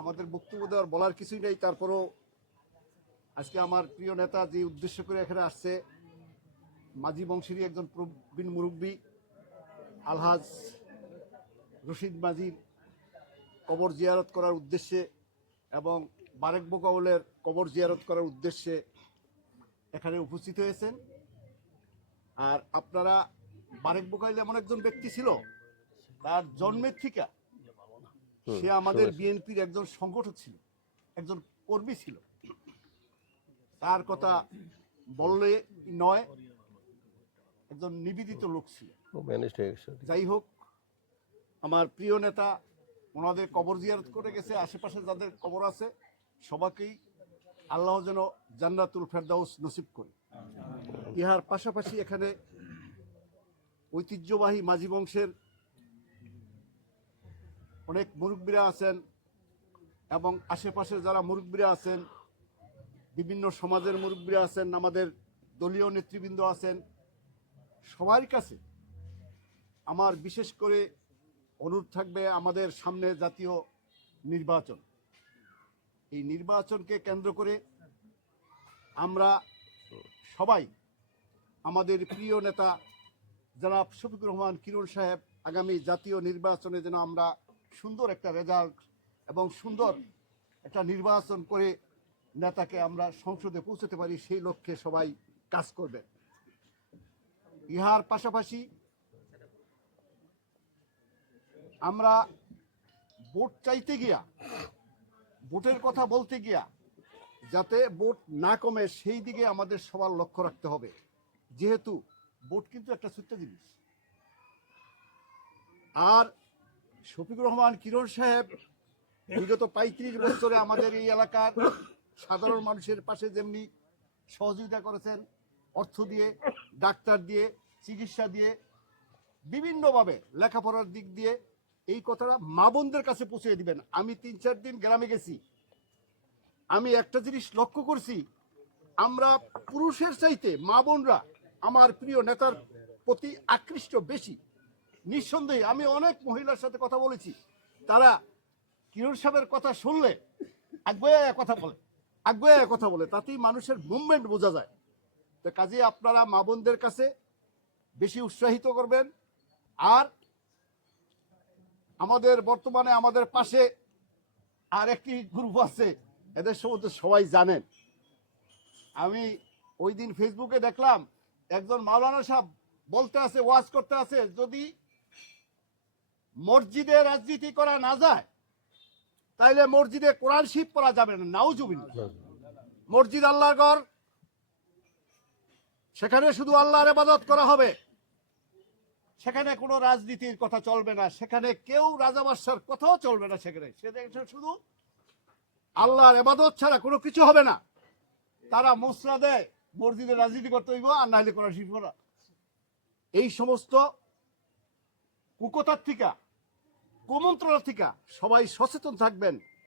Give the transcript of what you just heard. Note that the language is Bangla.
আমাদের বক্তব্য দেওয়ার বলার কিছুই নেই। তারপরও আজকে আমার প্রিয় নেতা যে উদ্দেশ্য করে এখানে আসছে, মাঝি বংশেরই একজন প্রবীণ মুরব্বী, আলহাজ রশিদ মাঝির কবর জিয়ারত করার উদ্দেশ্যে এবং বারেক বকাউলের কবর জিয়ারত করার উদ্দেশ্যে এখানে উপস্থিত হয়েছেন। আর আপনারা বারেক বকাইল এমন একজন ব্যক্তি ছিল, তার জন্মের থেকে সে আমাদের বিএনপির একজন সংগঠক ছিল একজন কর্মী ছিল। তার কথা বললে নয় একজন নিবেদিত লোক ছিল। যাই হোক আমার প্রিয় নেতা ওনাদের কবর জিয়ারত করে গেছে আশেপাশে যাদের কবর আছে সবাইকেই আল্লাহ যেন জান্নাতুল ফেরদাউস নসিব করে। ইহার পাশাপাশি এখানে ঐতিহ্যবাহী মাঝি বংশের অনেক মুরব্বীরা আছেন এবং আশেপাশে যারা মুরব্বীরা আছেন, বিভিন্ন সমাজের মুরব্বীরা আছেন, আমাদের দলীয় নেতৃবৃন্দ আছেন, সবার কাছে আমার বিশেষ করে অনুরোধ থাকবে আমাদের সামনে জাতীয় নির্বাচন। এই নির্বাচনকে কেন্দ্র করে আমরা সবাই, আমাদের প্রিয় নেতা জনাব শফিকুর রহমান কিরণ সাহেব, আগামী জাতীয় নির্বাচনে যেন আমরা সুন্দর একটা রেজাল্ট এবং সুন্দর একটা নির্বাচন করে নেতাকে আমরা সংসদে পৌঁছতে পারি, সেই লক্ষ্যে সবাই কাজ করবে। ইহার পাশাপাশি আমরা ভোট চাইতে গিয়া, ভোটের কথা বলতে গিয়া, যাতে ভোট না কমে, সেই দিকে আমাদের সবার লক্ষ্য রাখতে হবে। যেহেতু ভোট কিন্তু একটা ছোট্ট জিনিস। আর শফিকুর রহমান, কিরণ সাহেব, বিগত পঁয়ত্রিশ বছরে আমাদের এই এলাকার সাধারণ মানুষের পাশে যেমনি সহযোগিতা করেছেন, অর্থ দিয়ে, ডাক্তার দিয়ে, চিকিৎসা দিয়ে, বিভিন্নভাবে লেখাপড়ার দিক দিয়ে এই কথাটা মা বোনদের কাছে পৌঁছে দিবেন। আমি তিন চার দিন গ্রামে গেছি। আমি একটা জিনিস লক্ষ্য করছি, আমরা পুরুষের চাইতে মা বোনরা আমার প্রিয় নেতার প্রতি আকৃষ্ট বেশি। নিঃসন্দেহে আমি অনেক মহিলার সাথে কথা বলেছি। তারা কিরণ সাহেবের কথা শুনলে আগ্রহে কথা বলে আগ্রহে কথা বলে। তাতেই মানুষের মুভমেন্ট বোঝা যায়। তো কাজে আপনারা মা বোনদের কাছে বেশি উৎসাহিত করবেন। আর আমাদের বর্তমানে আমাদের পাশে আর একটি গ্রুপ আছে, এদের সম্বন্ধে সবাই জানেন। আমি ওই দিন ফেসবুকে দেখলাম, একজন মাওলানা সাহেব বলতে আছে, ওয়াজ করতে আছে, যদি মসজিদে রাজনীতি করা না যায় তাইলে মসজিদে কোরআন শিব করা যাবে না নাউজুবিন মসজিদ আল্লাহর ঘর সেখানে শুধু আল্লাহর ইবাদত করা হবে। সেখানে কোনো রাজনীতির কথা চলবে না সেখানে কেউ রাজা বাদশার কথাও চলবে না সেখানে। সেখানে শুধু আল্লাহর এবাদত ছাড়া কোনো কিছু হবে না। তারা মশলা দেয় মসজিদে রাজনীতি করতে হইব আর নাহলে করা এই সমস্ত কুকতার থিকা থেকে সবাই সচেতন থাকবেন।